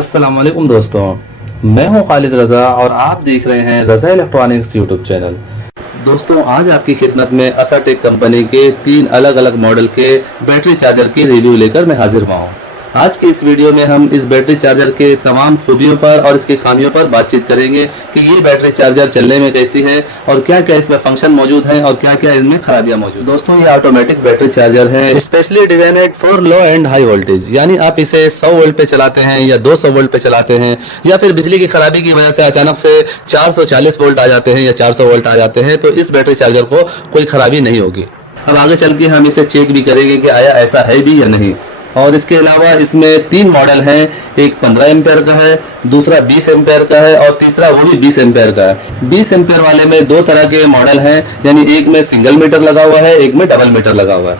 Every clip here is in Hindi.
अस्सलाम वालेकुम दोस्तों, मैं हूं खालिद रजा और आप देख रहे हैं रजा इलेक्ट्रॉनिक्स यूट्यूब चैनल। दोस्तों, आज आपकी खिदमत में असाटेक कंपनी के 3 अलग अलग मॉडल के बैटरी चार्जर की रिव्यू लेकर मैं हाजिर हुआ हूं। आज की इस वीडियो में हम इस बैटरी चार्जर के तमाम खूबियों पर और इसकी खामियों पर बातचीत करेंगे कि ये बैटरी चार्जर चलने में कैसी है और क्या क्या इसमें फंक्शन मौजूद हैं और क्या क्या इनमें खराबियां मौजूद। दोस्तों, ये ऑटोमेटिक बैटरी चार्जर है, specially designed for low and high voltage. यानी आप इसे 100 वोल्ट पे चलाते हैं या 200 वोल्ट पे चलाते हैं या फिर बिजली की खराबी की वजह से अचानक से 440 वोल्ट आ जाते हैं या 400 वोल्ट आ जाते हैं, तो इस बैटरी चार्जर को कोई खराबी नहीं होगी। अब आगे चल के हम इसे चेक भी करेंगे कि आया ऐसा है भी या नहीं। और इसके अलावा इसमें 3 मॉडल हैं, एक 15 एम्पेयर का है, दूसरा 20 एम्पेयर का है और तीसरा वो भी 20 एम्पेयर का है। 20 एम्पेयर वाले में 2 तरह के मॉडल हैं, यानी एक में सिंगल मीटर लगा हुआ है, एक में डबल मीटर लगा हुआ है।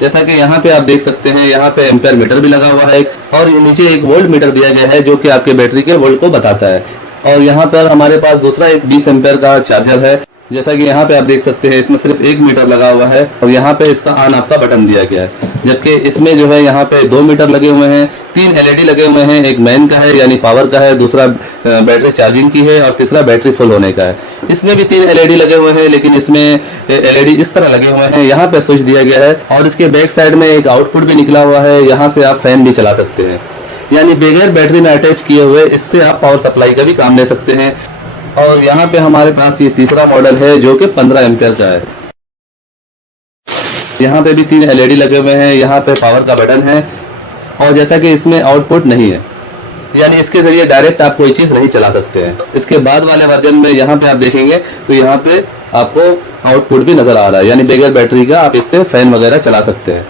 जैसा कि यहाँ पे आप देख सकते हैं, यहाँ पे एम्पेयर मीटर भी लगा हुआ है और नीचे एक वोल्ट मीटर दिया गया है जो कि आपके बैटरी के वोल्ट को बताता है। और यहाँ पर हमारे पास दूसरा एक 20 एम्पेयर का चार्जर है। जैसा कि यहाँ पे आप देख सकते हैं, इसमें सिर्फ 1 मीटर लगा हुआ है और यहाँ पे इसका ऑन ऑफ का बटन दिया गया है, जबकि इसमें जो है यहाँ पे 2 मीटर लगे हुए हैं, 3 एलईडी लगे हुए हैं। एक मैन का है यानी पावर का है, दूसरा बैटरी चार्जिंग की है और तीसरा बैटरी फुल होने का है। इसमें भी 3 एलईडी लगे हुए हैं, लेकिन इसमें एलईडी इस तरह लगे हुए हैं। यहाँ पे स्विच दिया गया है और इसके बैक साइड में एक आउटपुट भी निकला हुआ है, यहाँ से आप फैन भी चला सकते हैं। यानी बगैर बैटरी में अटैच किए हुए इससे आप पावर सप्लाई का भी काम ले सकते हैं। और यहाँ पे हमारे पास ये तीसरा मॉडल है जो कि 15 एम्पेयर का है। यहाँ पे भी 3 एलईडी लगे हुए हैं, यहाँ पे पावर का बटन है और जैसा कि इसमें आउटपुट नहीं है, यानी इसके जरिए डायरेक्ट आप कोई चीज नहीं चला सकते हैं। इसके बाद वाले वर्जन में यहाँ पे आप देखेंगे तो यहाँ पे आपको आउटपुट भी नजर आ रहा है, यानी बगैर बैटरी का आप इससे फैन वगैरह चला सकते हैं।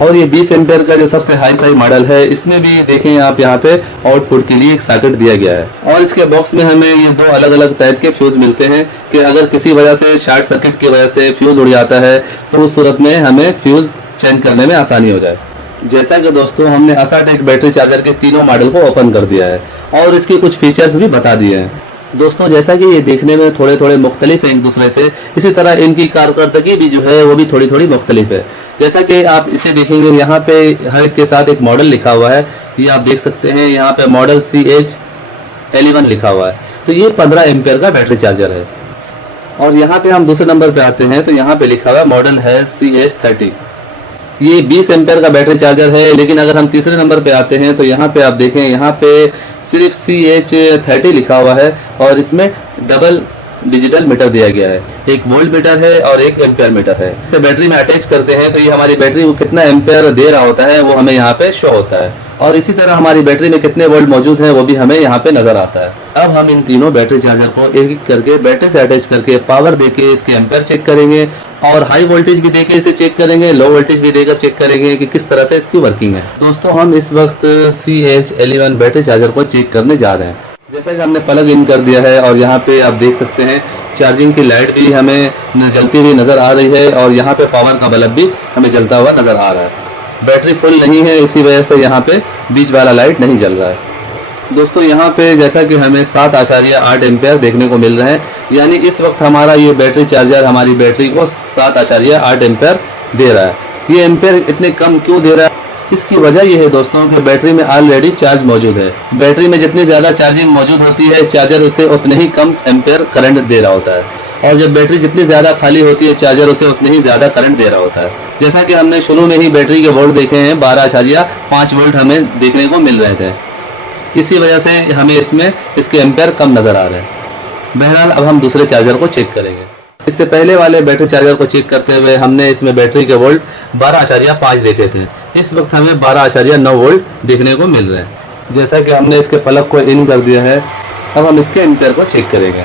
और ये 20 एम्पेयर का जो सबसे हाई फाई मॉडल है, इसमें भी देखें आप यहाँ पे आउटपुट के लिए एक सॉकेट दिया गया है। और इसके बॉक्स में हमें ये 2 अलग अलग टाइप के फ्यूज मिलते हैं कि अगर किसी वजह से शॉर्ट सर्किट की वजह से फ्यूज उड़ जाता है तो उस सूरत में हमें फ्यूज चेंज करने में आसानी हो जाए। जैसा कि दोस्तों, हमने असाटेक बैटरी चार्जर के तीनों मॉडल को ओपन कर दिया है और इसके कुछ फीचर्स भी बता दिए हैं। दोस्तों, जैसा कि ये देखने में थोड़े थोड़े मुख्तलिफ है एक दूसरे से, इसी तरह इनकी कारकर्दगी भी जो है वो भी थोड़ी थोड़ी मुख्तलिफ है। जैसा कि आप इसे देखेंगे, यहाँ पे हर एक के साथ एक मॉडल लिखा हुआ है, ये आप देख सकते हैं। यहाँ पे मॉडल CH11 लिखा हुआ है, तो ये 15 एम्पेयर का बैटरी चार्जर है। और यहाँ पे हम दूसरे नंबर पे आते हैं तो यहाँ पे लिखा हुआ मॉडल है CH30, ये 20 एम्पेयर का बैटरी चार्जर है। लेकिन अगर हम तीसरे नंबर पे आते हैं तो यहाँ पे आप देखें, यहाँ पे सिर्फ CH30 लिखा हुआ है और इसमें डबल डिजिटल मीटर दिया गया है, एक वोल्ट मीटर है और एक एम्पेयर मीटर है। इसे बैटरी में अटैच करते हैं तो ये हमारी बैटरी को कितना एम्पेयर दे रहा होता है वो हमें यहाँ पे शो होता है और इसी तरह हमारी बैटरी में कितने वोल्ट मौजूद है वो भी हमें यहाँ पे नजर आता है। अब हम इन तीनों बैटरी चार्जर को एक एक करके बैटरी से अटैच करके पावर देके इसके एम्पेयर चेक करेंगे और हाई वोल्टेज भी देके इसे चेक करेंगे, लो वोल्टेज भी देकर चेक करेंगे कि किस तरह से इसकी वर्किंग है। दोस्तों, हम इस वक्त CH11 बैटरी चार्जर को चेक करने जा रहे हैं। जैसा कि हमने प्लग इन कर दिया है और यहाँ पे आप देख सकते हैं चार्जिंग की लाइट भी हमें जलती हुई नजर आ रही है और यहाँ पे पावर का बल्ब भी हमें जलता हुआ नजर आ रहा है। बैटरी फुल नहीं है, इसी वजह से यहाँ पे बीच वाला लाइट नहीं जल रहा है। दोस्तों, यहाँ पे जैसा कि हमें 7.8 एम्पेयर देखने को मिल रहे हैं, यानी इस वक्त हमारा ये बैटरी चार्जर हमारी बैटरी को 7.8 एम्पेयर दे रहा है। ये एम्पेयर इतने कम क्यों दे रहा है? इसकी वजह यह है दोस्तों कि बैटरी में ऑलरेडी चार्ज मौजूद है। बैटरी में जितनी ज्यादा चार्जिंग मौजूद होती है, चार्जर उसे उतने ही कम एम्पेयर करंट दे रहा होता है और जब बैटरी जितनी ज्यादा खाली होती है, चार्जर उसे उतने ही ज्यादा करंट दे रहा होता है। जैसा कि हमने शुरू में ही बैटरी के वोल्ट देखे हैं, 12.5 वोल्ट हमें देखने को मिल रहे थे, इसी वजह से हमें इसमें इसके एम्पेयर कम नजर आ रहे हैं। बहरहाल, अब हम दूसरे चार्जर को चेक करेंगे। इससे पहले वाले बैटरी चार्जर को चेक करते हुए हमने इसमें बैटरी के वोल्ट 12.5 देखे थे, इस वक्त हमें 12.9 वोल्ट देखने को मिल रहे हैं। जैसा कि हमने इसके प्लग को इन कर दिया है, अब हम इसके एम्पेयर को चेक करेंगे।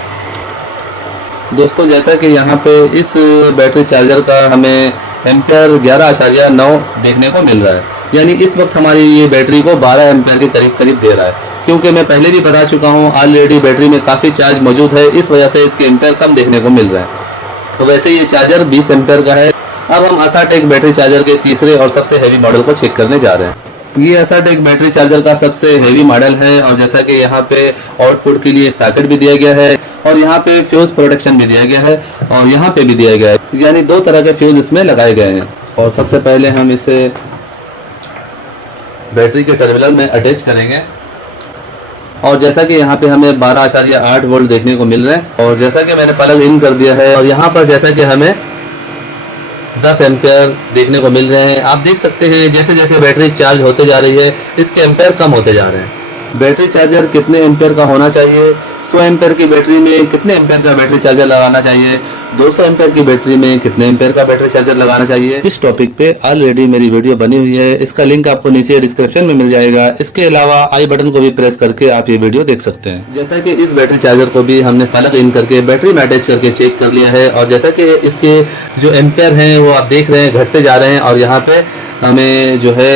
दोस्तों, जैसा कि यहाँ पे इस बैटरी चार्जर का हमें एम्पेयर 11.9 देखने को मिल रहा है, यानी इस वक्त हमारी ये बैटरी को 12 एम्पेयर के करीब करीब दे रहा है। क्योंकि मैं पहले भी बता चुका हूँ, ऑलरेडी बैटरी में काफ़ी चार्ज मौजूद है, इस वजह से इसके एम्पेयर कम देखने को मिल रहा है। तो वैसे ये चार्जर 20 एम्पेयर का है। अब हम असाटेक बैटरी चार्जर के तीसरे और सबसे हैवी मॉडल को चेक करने जा रहे हैं। ये असाटेक बैटरी चार्जर का सबसे हैवी मॉडल है और जैसा कि यहाँ पे आउटपुट के लिए सॉकेट भी दिया गया है और यहाँ पे फ्यूज प्रोटेक्शन भी दिया गया है और यहाँ पे भी दिया गया है, यानी 2 तरह के फ्यूज इसमें लगाए गए हैं। और सबसे पहले हम इसे बैटरी के टर्मिनल में अटैच करेंगे और जैसा कि यहाँ पे हमें 12.8 वोल्ट देखने को मिल रहे हैं। और जैसा कि मैंने प्लग इन कर दिया है और यहाँ पर जैसा कि हमें 10 एम्पेयर देखने को मिल रहे हैं। आप देख सकते हैं जैसे जैसे बैटरी चार्ज होते जा रही है इसके एम्पेयर कम होते जा रहे हैं। बैटरी चार्जर कितने एम्पेयर का होना चाहिए? 100 एम्पेयर की बैटरी में कितने एम्पेयर का बैटरी चार्जर लगाना चाहिए? 200 एम्पेयर की बैटरी में कितने एम्पेयर का बैटरी चार्जर लगाना चाहिए? इस टॉपिक पे ऑलरेडी मेरी वीडियो बनी हुई है, इसका लिंक आपको नीचे डिस्क्रिप्शन में मिल जाएगा। इसके अलावा आई बटन को भी प्रेस करके आप ये वीडियो देख सकते हैं। जैसा कि इस बैटरी चार्जर को भी हमने प्लग इन करके बैटरी में अटैच करके चेक कर लिया है और जैसा कि इसके जो एम्पेयर हैं वो आप देख रहे हैं घटते जा रहे हैं और यहाँ पे हमें जो है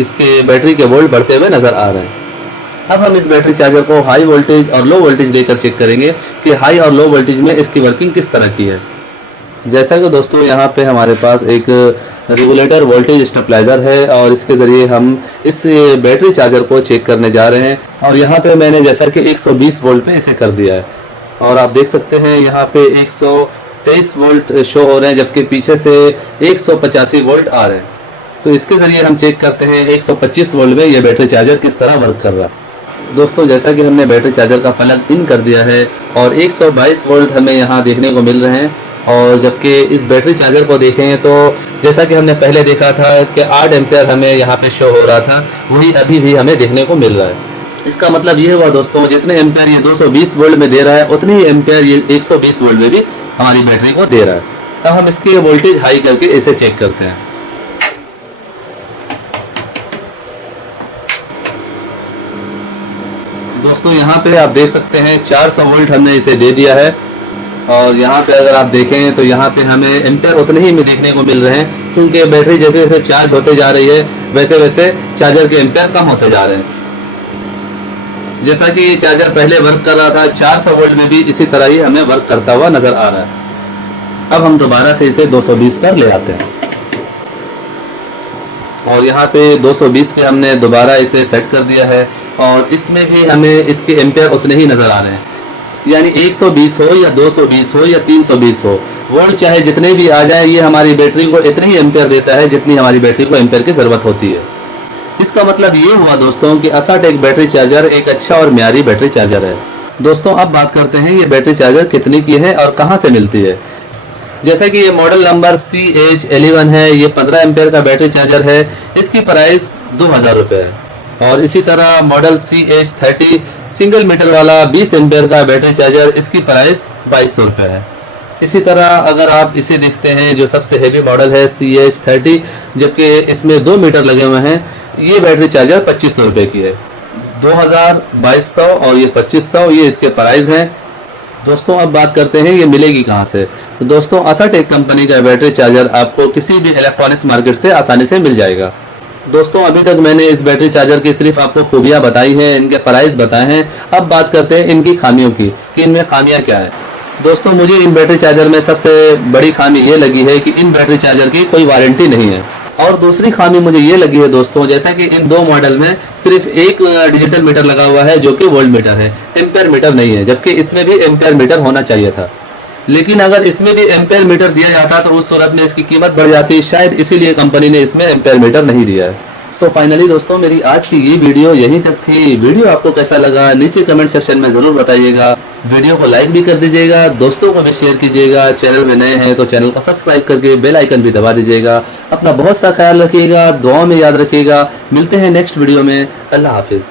इसके बैटरी के वोल्ट बढ़ते हुए नजर आ रहे हैं। अब हम इस बैटरी चार्जर को हाई वोल्टेज और लो वोल्टेज देकर चेक करेंगे कि हाई और लो वोल्टेज में इसकी वर्किंग किस तरह की है। जैसा कि दोस्तों यहाँ पे हमारे पास एक रेगुलेटर वोल्टेज स्टेबलाइजर है और इसके ज़रिए हम इस बैटरी चार्जर को चेक करने जा रहे हैं। और यहाँ पे मैंने जैसा कि 120 वोल्ट पे इसे कर दिया है और आप देख सकते हैं यहाँ पे 123 वोल्ट शो हो रहे हैं जबकि पीछे से 185 वोल्ट आ रहे हैं। तो इसके ज़रिए हम चेक करते हैं 125 वोल्ट में ये बैटरी चार्जर किस तरह वर्क कर रहा है। दोस्तों जैसा कि हमने बैटरी चार्जर का प्लग इन कर दिया है और 122 वोल्ट हमें यहाँ देखने को मिल रहे हैं। और जबकि इस बैटरी चार्जर को देखें तो जैसा कि हमने पहले देखा था कि 8 एम्पेयर हमें यहाँ पे शो हो रहा था, वही अभी भी हमें देखने को मिल रहा है। इसका मतलब ये हुआ दोस्तों जितने एम्पेयर ये 220 वोल्ट में दे रहा है उतने ही एम्पेयर ये 120 वोल्ट में भी हमारी बैटरी को दे रहा है। अब हम इसकी वोल्टेज हाई करके इसे चेक करते हैं। दोस्तों यहाँ पे आप देख सकते हैं 400 वोल्ट हमने इसे दे दिया है और यहाँ पे अगर आप देखें तो यहाँ पे हमें एम्पेयर उतने ही में देखने को मिल रहे हैं क्योंकि बैटरी जैसे जैसे चार्ज होते जा रही है वैसे वैसे चार्जर के एम्पेयर कम होते जा रहे हैं। जैसा कि ये चार्जर पहले वर्क कर रहा था 400 वोल्ट में भी इसी तरह ही हमें वर्क करता हुआ नजर आ रहा है। अब हम दोबारा से इसे 220 पर ले आते हैं और यहाँ पे 220 पे हमने दोबारा इसे सेट कर दिया है और इसमें भी हमें इसके एम्पेयर उतने ही नजर आ रहे हैं। यानी 120 हो या 220 हो या 320 हो, वोल्ट चाहे जितने भी आ जाए ये हमारी बैटरी को इतने ही एम्पेयर देता है जितनी हमारी बैटरी को एम्पेयर की जरूरत होती है। इसका मतलब ये हुआ दोस्तों कि असाटेक बैटरी चार्जर एक अच्छा और म्यारी बैटरी चार्जर है। दोस्तों अब बात करते हैं ये बैटरी चार्जर कितने की है और कहाँ से मिलती है। जैसा कि ये मॉडल नंबर CH11 है, ये 15 एम्पेयर का बैटरी चार्जर है, इसकी प्राइस 2000 रुपये है। और इसी तरह मॉडल CH30 सिंगल मीटर वाला 20 एम्पेयर का बैटरी चार्जर, इसकी प्राइस 2200 रुपये है। इसी तरह अगर आप इसे देखते हैं जो सबसे हेवी मॉडल है CH30 जबकि इसमें 2 मीटर लगे हुए हैं, ये बैटरी चार्जर 2500 रुपये की है। 2000, 2200 और ये 2500 ये इसके प्राइस हैं। दोस्तों अब बात करते हैं ये मिलेगी कहाँ से। तो दोस्तों असाटेक कंपनी का बैटरी चार्जर आपको किसी भी इलेक्ट्रॉनिक्स मार्केट से आसानी से मिल जाएगा। दोस्तों अभी तक मैंने इस बैटरी चार्जर की सिर्फ आपको खूबियां बताई हैं, इनके प्राइस बताए हैं। अब बात करते हैं इनकी खामियों की कि इनमें खामियां क्या है। दोस्तों मुझे इन बैटरी चार्जर में सबसे बड़ी खामी ये लगी है कि इन बैटरी चार्जर की कोई वारंटी नहीं है। और दूसरी खामी मुझे ये लगी है दोस्तों, जैसा कि इन 2 मॉडल में सिर्फ एक डिजिटल मीटर लगा हुआ है जो कि वोल्ट मीटर है, एम्पेयर मीटर नहीं है, जबकि इसमें भी एम्पेयर मीटर होना चाहिए था। लेकिन अगर इसमें भी एम्पेयर मीटर दिया जाता तो उस सूरत में इसकी कीमत बढ़ जाती, शायद इसीलिए कंपनी ने इसमें एम्पेयर मीटर नहीं दिया है। सो फाइनली दोस्तों मेरी आज की ये वीडियो यहीं तक थी। वीडियो आपको कैसा लगा नीचे कमेंट सेक्शन में जरूर बताइएगा। वीडियो को लाइक भी कर दीजिएगा, दोस्तों को भी शेयर कीजिएगा। चैनल में नए हैं तो चैनल को सब्सक्राइब करके बेल आइकन भी दबा दीजिएगा। अपना बहुत सा ख्याल रखिएगा, दुआओं में याद रखिएगा। मिलते हैं नेक्स्ट वीडियो में। अल्लाह हाफिज।